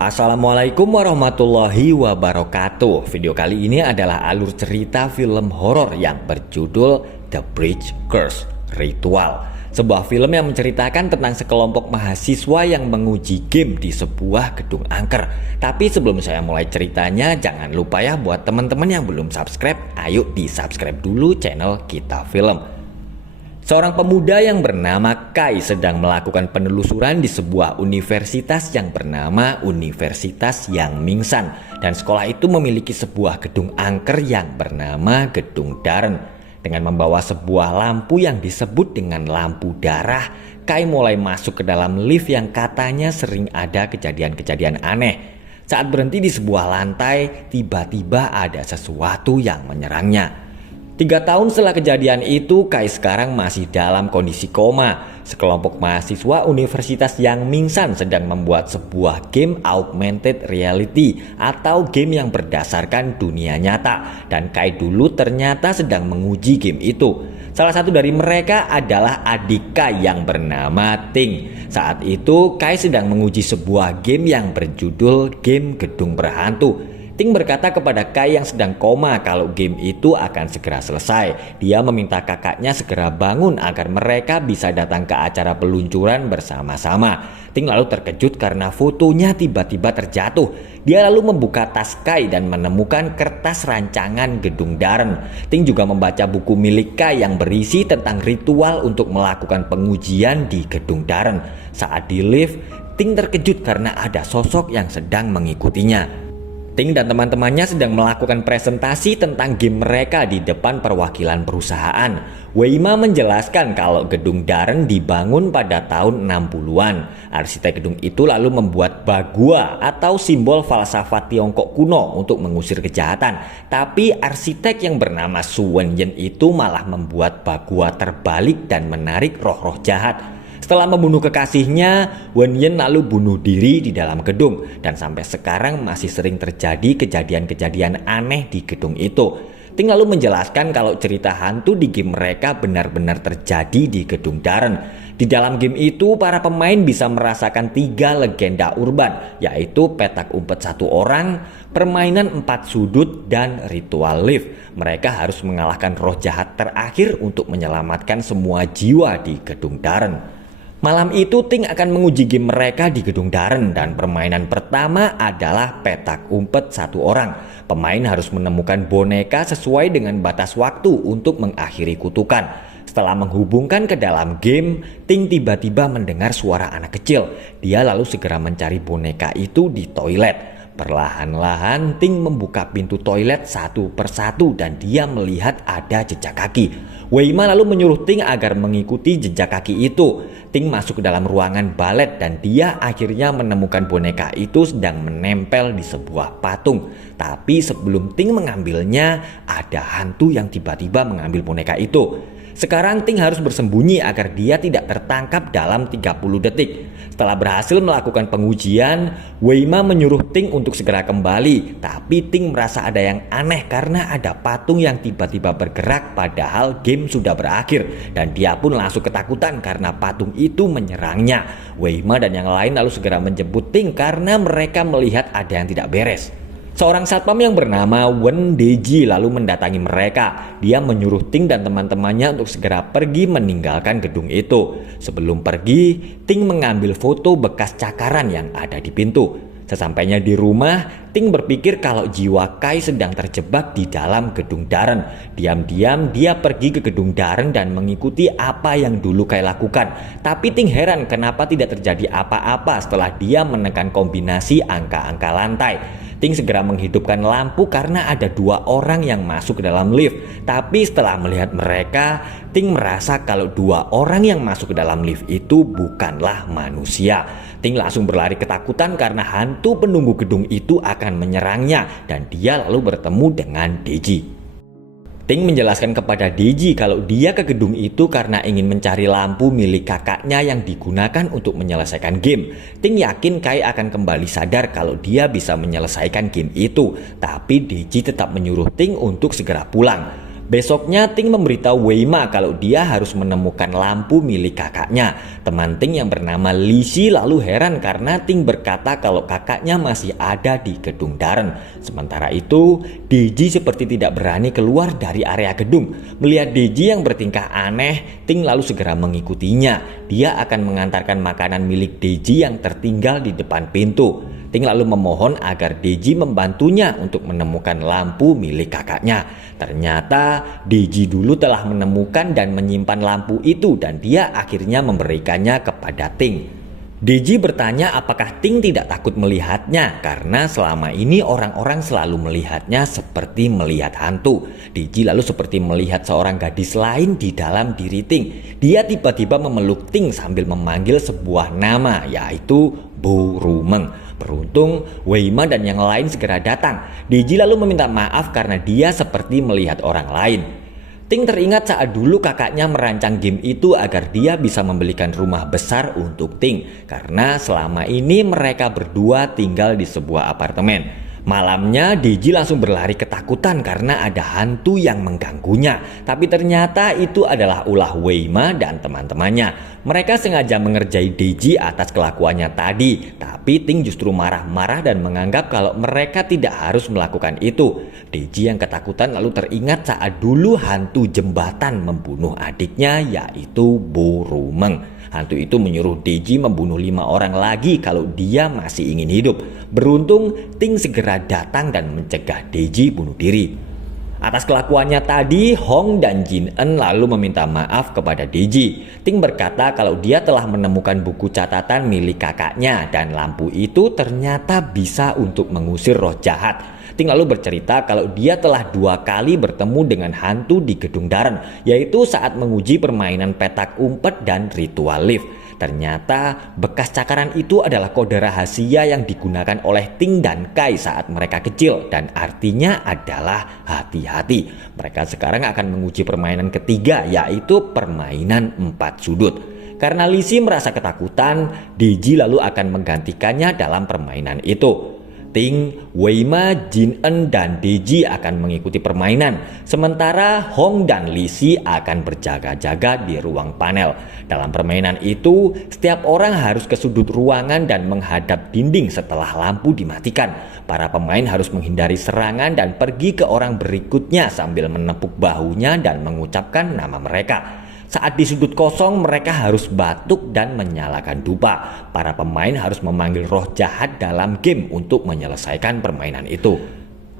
Assalamualaikum warahmatullahi wabarakatuh. Video kali ini adalah alur cerita film horor yang berjudul The Bridge Curse Ritual. Sebuah film yang menceritakan tentang sekelompok mahasiswa yang menguji game di sebuah gedung angker. Tapi sebelum saya mulai ceritanya, jangan lupa ya buat teman-teman yang belum subscribe, ayo di subscribe dulu channel Kita Film. Seorang pemuda yang bernama Kai sedang melakukan penelusuran di sebuah universitas yang bernama Universitas Yang Mingsan, dan sekolah itu memiliki sebuah gedung angker yang bernama Gedung Daren. Dengan membawa sebuah lampu yang disebut dengan lampu darah, Kai mulai masuk ke dalam lift yang katanya sering ada kejadian-kejadian aneh. Saat berhenti di sebuah lantai, tiba-tiba ada sesuatu yang menyerangnya. 3 tahun setelah kejadian itu, Kai sekarang masih dalam kondisi koma. Sekelompok mahasiswa Universitas Yang Mingsan sedang membuat sebuah game augmented reality atau game yang berdasarkan dunia nyata, dan Kai dulu ternyata sedang menguji game itu. Salah satu dari mereka adalah adik Kai yang bernama Ting. Saat itu Kai sedang menguji sebuah game yang berjudul Game Gedung Berhantu. Ting berkata kepada Kai yang sedang koma kalau game itu akan segera selesai. Dia meminta kakaknya segera bangun agar mereka bisa datang ke acara peluncuran bersama-sama. Ting lalu terkejut karena fotonya tiba-tiba terjatuh. Dia lalu membuka tas Kai dan menemukan kertas rancangan Gedung Daren. Ting juga membaca buku milik Kai yang berisi tentang ritual untuk melakukan pengujian di Gedung Daren. Saat di lift, Ting terkejut karena ada sosok yang sedang mengikutinya. Ting dan teman-temannya sedang melakukan presentasi tentang game mereka di depan perwakilan perusahaan. Weima menjelaskan kalau Gedung Daren dibangun pada tahun 60-an. Arsitek gedung itu lalu membuat bagua atau simbol falsafah Tiongkok kuno untuk mengusir kejahatan. Tapi arsitek yang bernama Su Wenyen itu malah membuat bagua terbalik dan menarik roh-roh jahat. Setelah membunuh kekasihnya, Wenyen lalu bunuh diri di dalam gedung, dan sampai sekarang masih sering terjadi kejadian-kejadian aneh di gedung itu. Ting lalu menjelaskan kalau cerita hantu di game mereka benar-benar terjadi di Gedung Daren. Di dalam game itu, para pemain bisa merasakan 3 legenda urban, yaitu petak umpet 1 orang, permainan 4 sudut, dan ritual lift. Mereka harus mengalahkan roh jahat terakhir untuk menyelamatkan semua jiwa di Gedung Daren. Malam itu Ting akan menguji game mereka di Gedung Daren, dan permainan pertama adalah petak umpet 1 orang. Pemain harus menemukan boneka sesuai dengan batas waktu untuk mengakhiri kutukan. Setelah menghubungkan ke dalam game, Ting tiba-tiba mendengar suara anak kecil. Dia lalu segera mencari boneka itu di toilet. Perlahan-lahan Ting membuka pintu toilet satu persatu dan dia melihat ada jejak kaki. Weima lalu menyuruh Ting agar mengikuti jejak kaki itu. Ting masuk ke dalam ruangan balet dan dia akhirnya menemukan boneka itu sedang menempel di sebuah patung. Tapi sebelum Ting mengambilnya, ada hantu yang tiba-tiba mengambil boneka itu. Sekarang Ting harus bersembunyi agar dia tidak tertangkap dalam 30 detik. Setelah berhasil melakukan pengujian, Weima menyuruh Ting untuk segera kembali. Tapi Ting merasa ada yang aneh karena ada patung yang tiba-tiba bergerak padahal game sudah berakhir. Dan dia pun langsung ketakutan karena patung itu menyerangnya. Weima dan yang lain lalu segera menjemput Ting karena mereka melihat ada yang tidak beres. Seorang satpam yang bernama Wen Deji lalu mendatangi mereka. Dia menyuruh Ting dan teman-temannya untuk segera pergi meninggalkan gedung itu. Sebelum pergi, Ting mengambil foto bekas cakaran yang ada di pintu. Sesampainya di rumah, Ting berpikir kalau jiwa Kai sedang terjebak di dalam Gedung Daren. Diam-diam dia pergi ke Gedung Daren dan mengikuti apa yang dulu Kai lakukan. Tapi Ting heran kenapa tidak terjadi apa-apa setelah dia menekan kombinasi angka-angka lantai. Ting segera menghidupkan lampu karena ada 2 orang yang masuk ke dalam lift. Tapi setelah melihat mereka, Ting merasa kalau 2 orang yang masuk ke dalam lift itu bukanlah manusia. Ting langsung berlari ketakutan karena hantu penunggu gedung itu akan menyerangnya, dan dia lalu bertemu dengan Deji. Ting menjelaskan kepada Deji kalau dia ke gedung itu karena ingin mencari lampu milik kakaknya yang digunakan untuk menyelesaikan game. Ting yakin Kai akan kembali sadar kalau dia bisa menyelesaikan game itu, tapi Deji tetap menyuruh Ting untuk segera pulang. Besoknya Ting memberitahu Weima kalau dia harus menemukan lampu milik kakaknya. Teman Ting yang bernama Lizzie lalu heran karena Ting berkata kalau kakaknya masih ada di gedung Darren. Sementara itu Deji seperti tidak berani keluar dari area gedung. Melihat Deji yang bertingkah aneh, Ting lalu segera mengikutinya. Dia akan mengantarkan makanan milik Deji yang tertinggal di depan pintu. Ting lalu memohon agar Deji membantunya untuk menemukan lampu milik kakaknya. Ternyata Deji dulu telah menemukan dan menyimpan lampu itu dan dia akhirnya memberikannya kepada Ting. Deji bertanya apakah Ting tidak takut melihatnya karena selama ini orang-orang selalu melihatnya seperti melihat hantu. Deji lalu seperti melihat seorang gadis lain di dalam diri Ting. Dia tiba-tiba memeluk Ting sambil memanggil sebuah nama, yaitu Bu Rumeng. Beruntung Weima dan yang lain segera datang. Deji lalu meminta maaf karena dia seperti melihat orang lain. Ting teringat saat dulu kakaknya merancang game itu agar dia bisa membelikan rumah besar untuk Ting, karena selama ini mereka berdua tinggal di sebuah apartemen. Malamnya Deji langsung berlari ketakutan karena ada hantu yang mengganggunya. Tapi ternyata itu adalah ulah Weima dan teman-temannya. Mereka sengaja mengerjai Deji atas kelakuannya tadi. Tapi Ting justru marah-marah dan menganggap kalau mereka tidak harus melakukan itu. Deji yang ketakutan lalu teringat saat dulu hantu jembatan membunuh adiknya, yaitu Bu Rumeng. Hantu itu menyuruh Deji membunuh 5 orang lagi kalau dia masih ingin hidup. Beruntung Ting segera datang dan mencegah Deji bunuh diri. Atas kelakuannya tadi, Hong dan Jin En lalu meminta maaf kepada Deji. Ting berkata kalau dia telah menemukan buku catatan milik kakaknya dan lampu itu ternyata bisa untuk mengusir roh jahat. Ting lalu bercerita kalau dia telah 2 kali bertemu dengan hantu di gedung Darren, yaitu saat menguji permainan petak umpet dan ritual lift. Ternyata bekas cakaran itu adalah kode rahasia yang digunakan oleh Ting dan Kai saat mereka kecil, dan artinya adalah hati-hati. Mereka sekarang akan menguji permainan ketiga, yaitu permainan 4 sudut. Karena Lizzie merasa ketakutan, Deji lalu akan menggantikannya dalam permainan itu. Ting, Weima, Jin En, dan Deji akan mengikuti permainan. Sementara Hong dan Lizzie akan berjaga-jaga di ruang panel. Dalam permainan itu, setiap orang harus ke sudut ruangan dan menghadap dinding setelah lampu dimatikan. Para pemain harus menghindari serangan dan pergi ke orang berikutnya sambil menepuk bahunya dan mengucapkan nama mereka. Saat di sudut kosong mereka harus batuk dan menyalakan dupa. Para pemain harus memanggil roh jahat dalam game untuk menyelesaikan permainan itu.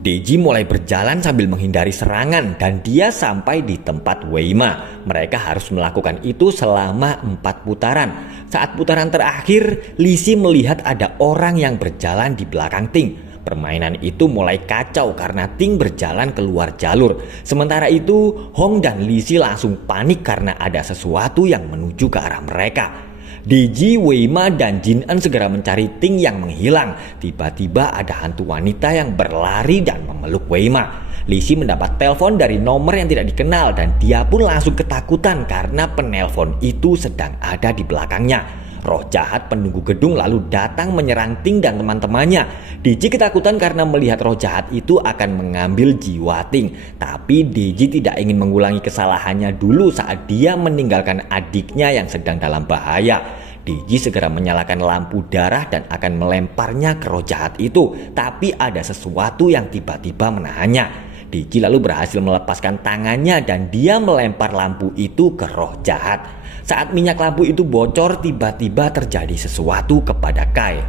Deji mulai berjalan sambil menghindari serangan dan dia sampai di tempat Weima. Mereka harus melakukan itu selama 4 putaran. Saat putaran terakhir, Lizzie melihat ada orang yang berjalan di belakang Ting. Permainan itu mulai kacau karena Ting berjalan keluar jalur. Sementara itu, Hong dan Lizzie langsung panik karena ada sesuatu yang menuju ke arah mereka. Deji, Weima, dan Jin En segera mencari Ting yang menghilang. Tiba-tiba ada hantu wanita yang berlari dan memeluk Weima. Lizzie mendapat telepon dari nomor yang tidak dikenal dan dia pun langsung ketakutan karena penelpon itu sedang ada di belakangnya. Roh jahat penunggu gedung lalu datang menyerang Ting dan teman-temannya. Deji ketakutan karena melihat roh jahat itu akan mengambil jiwa Ting. Tapi Deji tidak ingin mengulangi kesalahannya dulu saat dia meninggalkan adiknya yang sedang dalam bahaya. Deji segera menyalakan lampu darah dan akan melemparnya ke roh jahat itu. Tapi ada sesuatu yang tiba-tiba menahannya. Deji lalu berhasil melepaskan tangannya dan dia melempar lampu itu ke roh jahat. Saat minyak lampu itu bocor, tiba-tiba terjadi sesuatu kepada Kai.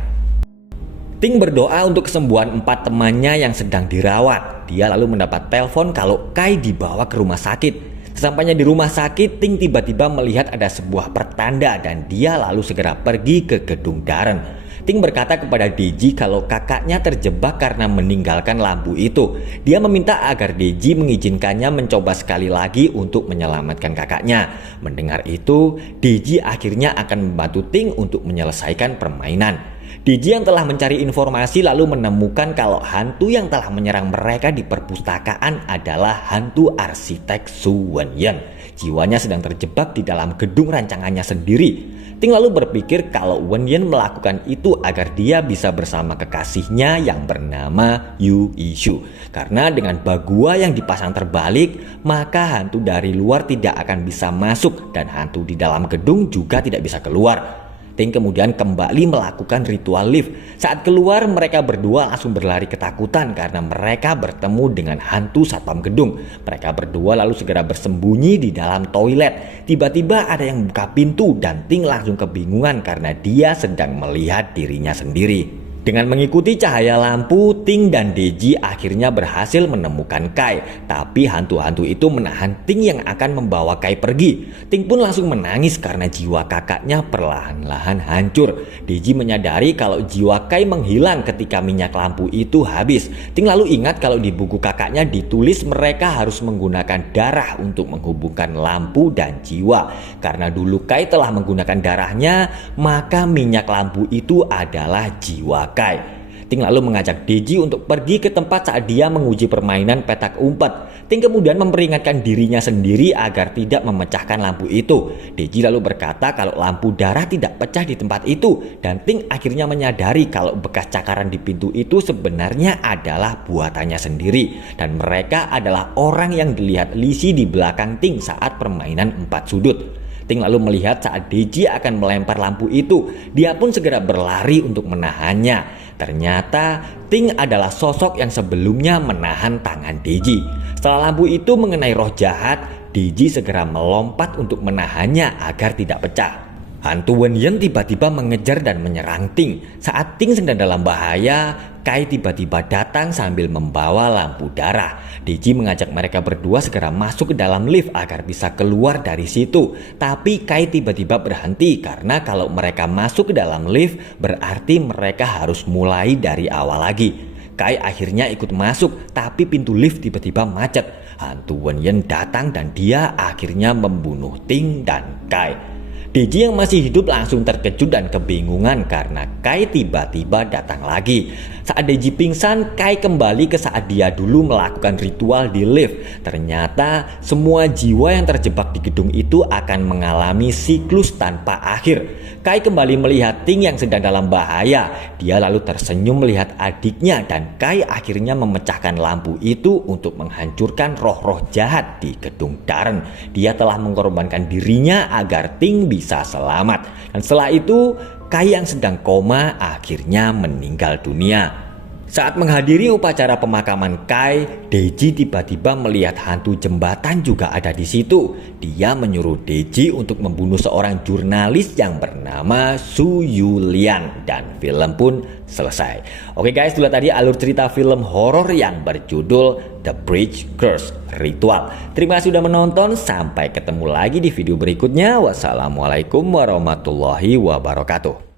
Ting berdoa untuk kesembuhan 4 temannya yang sedang dirawat. Dia lalu mendapat telepon kalau Kai dibawa ke rumah sakit. Sesampainya di rumah sakit, Ting tiba-tiba melihat ada sebuah pertanda dan dia lalu segera pergi ke gedung Darren. Ting berkata kepada Deji kalau kakaknya terjebak karena meninggalkan lampu itu. Dia meminta agar Deji mengizinkannya mencoba sekali lagi untuk menyelamatkan kakaknya. Mendengar itu, Deji akhirnya akan membantu Ting untuk menyelesaikan permainan. Deji yang telah mencari informasi lalu menemukan kalau hantu yang telah menyerang mereka di perpustakaan adalah hantu arsitek Su Wenyan. Jiwanya sedang terjebak di dalam gedung rancangannya sendiri. Ting lalu berpikir kalau Wenyan melakukan itu agar dia bisa bersama kekasihnya yang bernama Yu Ishu. Karena dengan bagua yang dipasang terbalik, maka hantu dari luar tidak akan bisa masuk dan hantu di dalam gedung juga tidak bisa keluar. Ting kemudian kembali melakukan ritual lift. Saat keluar, mereka berdua langsung berlari ketakutan karena mereka bertemu dengan hantu satpam gedung. Mereka berdua lalu segera bersembunyi di dalam toilet. Tiba-tiba ada yang buka pintu dan Ting langsung kebingungan karena dia sedang melihat dirinya sendiri. Dengan mengikuti cahaya lampu, Ting dan Deji akhirnya berhasil menemukan Kai. Tapi hantu-hantu itu menahan Ting yang akan membawa Kai pergi. Ting pun langsung menangis karena jiwa kakaknya perlahan-lahan hancur. Deji menyadari kalau jiwa Kai menghilang ketika minyak lampu itu habis. Ting lalu ingat kalau di buku kakaknya ditulis mereka harus menggunakan darah untuk menghubungkan lampu dan jiwa. Karena dulu Kai telah menggunakan darahnya, maka minyak lampu itu adalah jiwa Kai. Ting lalu mengajak Deji untuk pergi ke tempat saat dia menguji permainan petak umpet. Ting kemudian memperingatkan dirinya sendiri agar tidak memecahkan lampu itu. Deji lalu berkata kalau lampu darah tidak pecah di tempat itu, dan Ting akhirnya menyadari kalau bekas cakaran di pintu itu sebenarnya adalah buatannya sendiri, dan mereka adalah orang yang dilihat Lisi di belakang Ting saat permainan empat sudut. Ting lalu melihat saat Deji akan melempar lampu itu, dia pun segera berlari untuk menahannya. Ternyata Ting adalah sosok yang sebelumnya menahan tangan Deji. Setelah lampu itu mengenai roh jahat, Deji segera melompat untuk menahannya agar tidak pecah. Hantu Wenyan tiba-tiba mengejar dan menyerang Ting. Saat Ting sedang dalam bahaya, Kai tiba-tiba datang sambil membawa lampu darah. Deji mengajak mereka berdua segera masuk ke dalam lift agar bisa keluar dari situ. Tapi Kai tiba-tiba berhenti karena kalau mereka masuk ke dalam lift berarti mereka harus mulai dari awal lagi. Kai akhirnya ikut masuk, tapi pintu lift tiba-tiba macet. Hantu Wenyan datang dan dia akhirnya membunuh Ting dan Kai. Deji yang masih hidup langsung terkejut dan kebingungan karena Kai tiba-tiba datang lagi. Saat Deji pingsan, Kai kembali ke saat dia dulu melakukan ritual di lift. Ternyata semua jiwa yang terjebak di gedung itu akan mengalami siklus tanpa akhir. Kai kembali melihat Ting yang sedang dalam bahaya. Dia lalu tersenyum melihat adiknya dan Kai akhirnya memecahkan lampu itu untuk menghancurkan roh-roh jahat di gedung Darren. Dia telah mengorbankan dirinya agar Ting bisa selamat. Dan setelah itu Kai yang sedang koma akhirnya meninggal dunia. Saat menghadiri upacara pemakaman Kai, Deji tiba-tiba melihat hantu jembatan juga ada di situ. Dia menyuruh Deji untuk membunuh seorang jurnalis yang bernama Su Yulian dan film pun selesai. Oke guys, itulah tadi alur cerita film horor yang berjudul The Bridge Curse Ritual. Terima kasih sudah menonton, sampai ketemu lagi di video berikutnya. Wassalamualaikum warahmatullahi wabarakatuh.